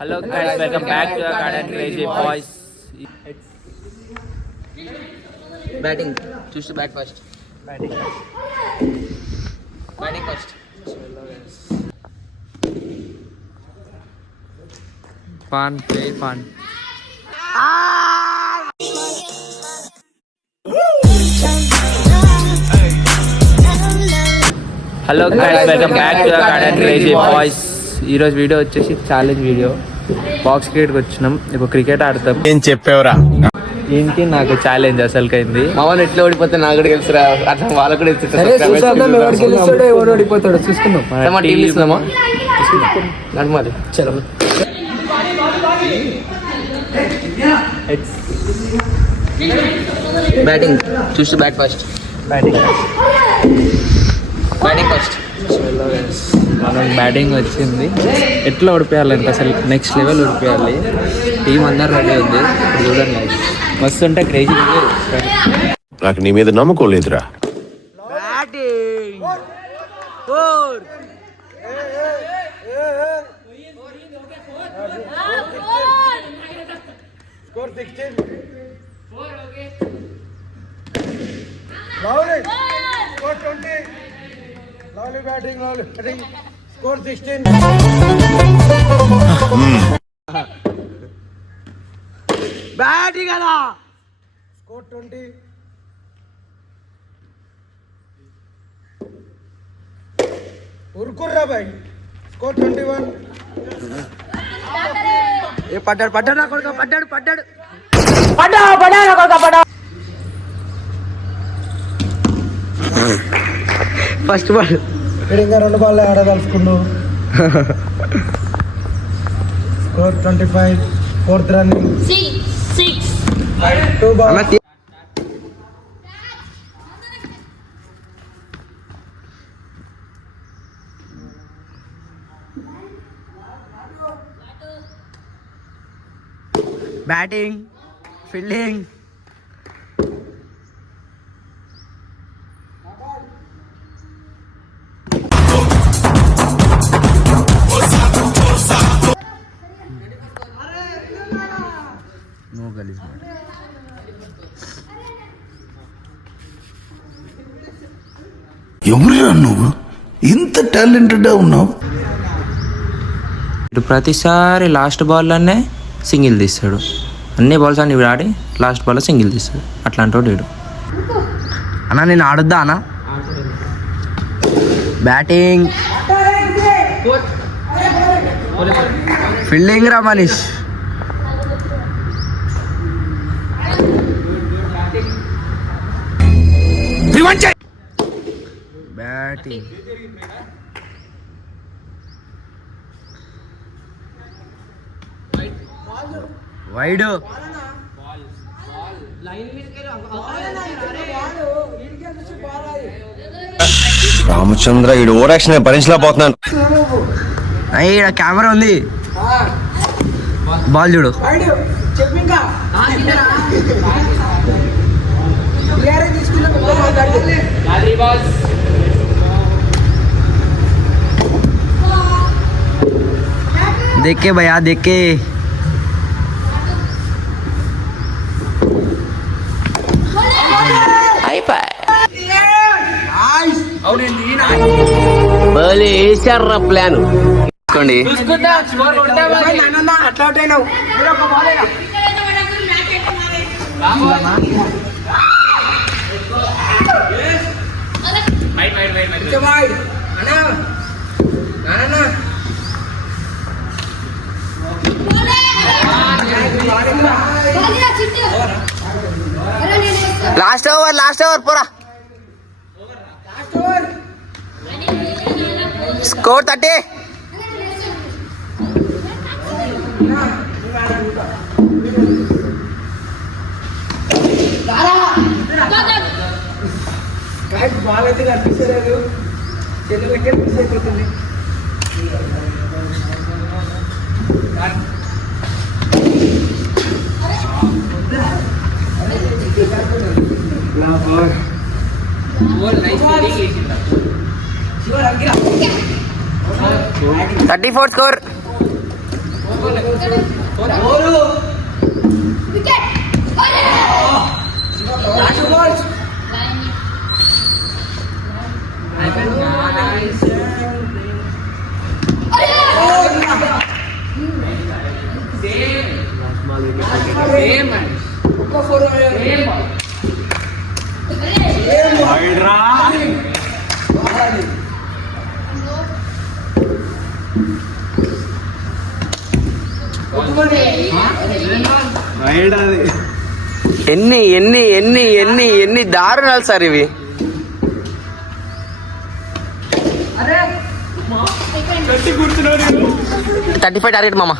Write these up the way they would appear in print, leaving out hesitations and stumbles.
Hello guys, welcome back to Garden Crazy Boys. Batting. Choose to bat first. Batting first. Fun, play fun. Hello guys, welcome back to Garden Crazy Boys. ఈ రోజు వీడియో వచ్చేసి challenge video. Box క్రికెట్కి వచ్చినాం, ఇప్పుడు క్రికెట్ ఆడతాం. ఏం చెప్పేవరా ఏంటి నాకు ఛాలెంజ్ అసలుకైంది. మామూలు ఎట్లా ఓడిపోతే నాకు కూడా తెలుసురా, అట్లా వాళ్ళకు కూడా ఓడిపోతాడు చూసుకుందాం. నడమాలి చలో. Batting. Choose to bat first. Batting first. మనం బ్యాటింగ్ వచ్చింది, ఎట్లా ఓడిపోయాలంటే అసలు నెక్స్ట్ లెవెల్ ఓడిపోయాలి. టీం అందరు రెడీ ఉంది, ఇప్పుడు చూడండి మస్తు ఉంటే క్రేజీ. నాకు నీ మీద నమ్మకం లేదురా. Score 16. బ్యాటింగ్ కదా. Score 20. ఉరుకుర్రా బాయ్. Score 21. పడ్డాడు నా కొడుకు, పడ్డాడు. First ball. ఇంకా 2 బాల్ ఆడదలుచుకున్నావు. Score 25. 4th running. 6. 2 balls. Batting, fielding. ఎవరురా నువ్వు, ఇంత టాలెంటెడ్ ఉన్నావు? ఇటు ప్రతిసారి లాస్ట్ బాల్లోనే సింగిల్ తీస్తాడు. అన్ని బాల్స్ అన్ని ఆడి లాస్ట్ బాల్లో సింగిల్ తీస్తాడు. అట్లాంటి వాడు అన్నా నేను ఆడొద్దా అన్న? బ్యాటింగ్, ఫీల్డింగ్ రా మనీష్. Batting, wide. రామచంద్ర ఈ ఓవర్ యాక్షన్ భరించలేకపోతున్నాను. ఈడ కెమెరా ఉంది, బాల్ చూడు. देखे भैया देखे. వేసారా ప్లాన్ తీసుకోండి. లాస్ట్ ఓవర్ పోరా. స్కోర్ 30. బాల్ అయితే కనిపించలేదు, చెల్లెలకే మిస్ అయిపోతుంది. థర్టీ 34 స్కోర్. ఎన్ని ఎన్ని ఎన్ని ఎన్ని ఎన్ని దారుణాలు సార్ ఇవి. 35 టార్గెట్ మామ.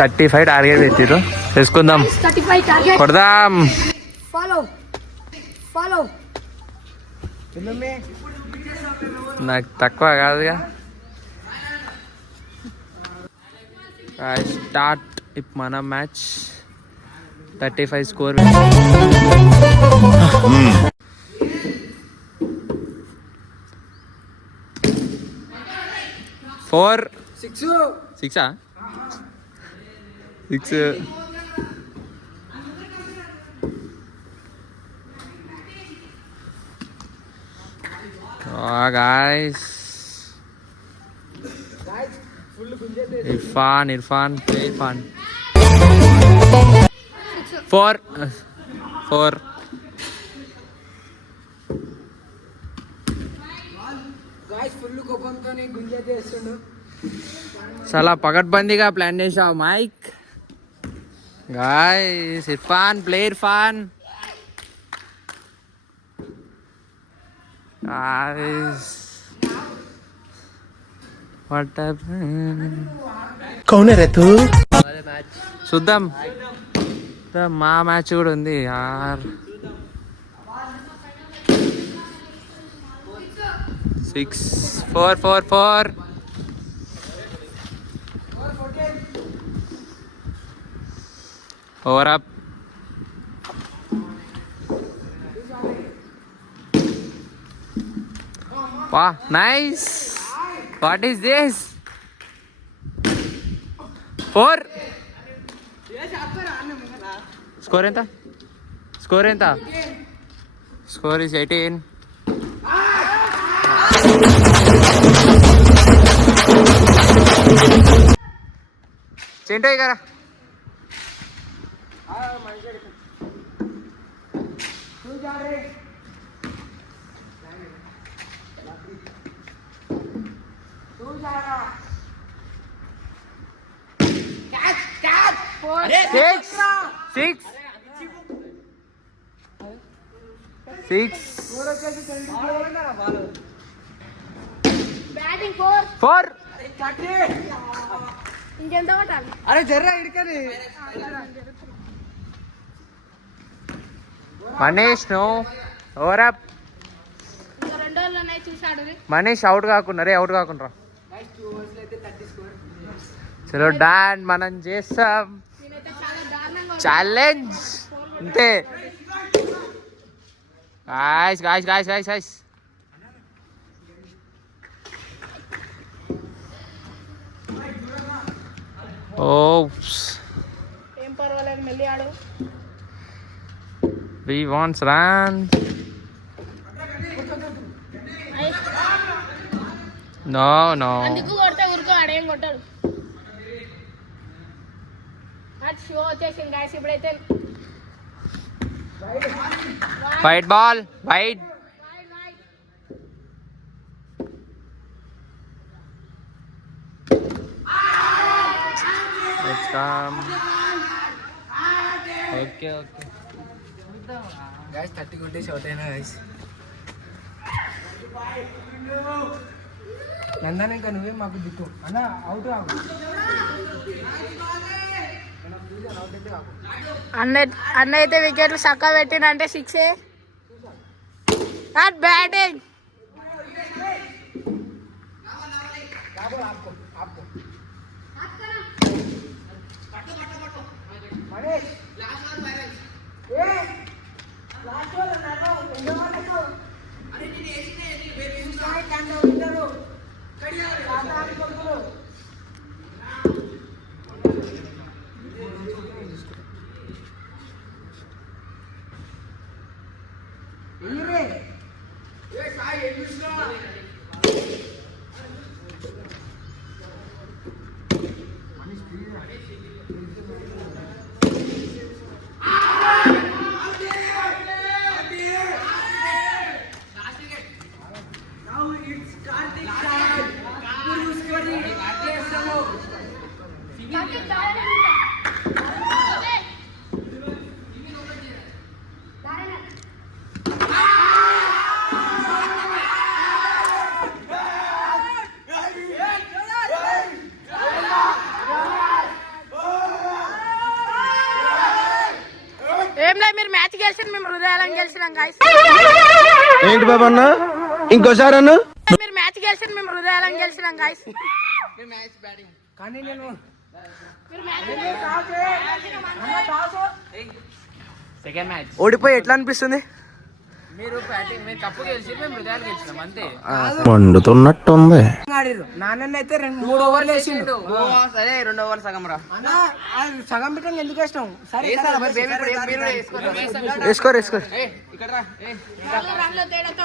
35 టార్గెట్ పెట్టిరు. చేసుకుందాం, కొడదాం. నాకు తక్కువ కాదుగా. స్టార్ట్ ఇప్పుడు మన మ్యాచ్. 35 స్కోర్. 4 6 6 guys. Irfan play Irfan. 4 చాలా పగడ్బందీగా ప్లాన్ చేసావు Mike. Guys Irfan play Irfan. Guys what happened? కౌన్ రే తూ? చూద్దాం, మా మ్యాచ్ కూడా ఉంది యార్. 6 4 Over up. Wow, nice. What is this? 4. Score enta? Score is 18. Chintu ikara. Six. Batting 4. ఇంకెంత పట్టాలి? అరే జర్రా ఇడికని. మనీష్ నో. Over up. ఇంకా 2 ఓవర్లు ఉన్నాయి, చూసాడు. మనీష్ అవుట్ కాకుండా రా. చలో డాన్, మనం చేస్తాం నేనైతే చాలా దారుణంగా ఛాలెంజ్. అంతే గాయ్స్. ఏం పర్వాలేదు, మెల్లి ఆడు. We want run. No. అందుకు కొడితే ఊరుకో, ఆడేం కొట్టాడు. అది షో వచ్చేసింది గాయ్స్. ఇప్పుడైతే White ball. White. Let's come. Okay. Guys 30 కొట్టేసి అవుట్ అయినా గాయ్స్. నందన ఇంకా నువ్వే మాకు దిక్కు అన్న. అవుట్ కాకు అన్న అయితే వికెట్లు చక్క పెట్టినంటే 6. Not batting. ఏం లేదు, మీరు మ్యాచ్ గెలిచిన మేము హృదయాలను గెలిచినాం గాయస్. ఏంటి బాబా అన్న ఇంకోసారి అన్న మీరు మ్యాచ్ గెలిచిన మేము హృదయాలను గెలిచినాం గాయస్. కానీ నేను సెకండ్ మ్యాచ్ ఓడిపోయి ఎట్లా అనిపిస్తుంది? మీరు బ్యాటింగ్ మీరు కప్పు గెలిచి మేము హృదయాలు గెలిచినాం అంతే. మండుతున్నట్టుంది. ఆడిర్రు. నాన్న అయితే 2-3 ఓవర్లు వేసిండు. సరే 2 ఓవర్ సగం రా. అన్న సగం బిట్టం ఎందుకు వేసినాం? సరే వేసుకోరు వేసుకోరు. రన్ల తేడాతో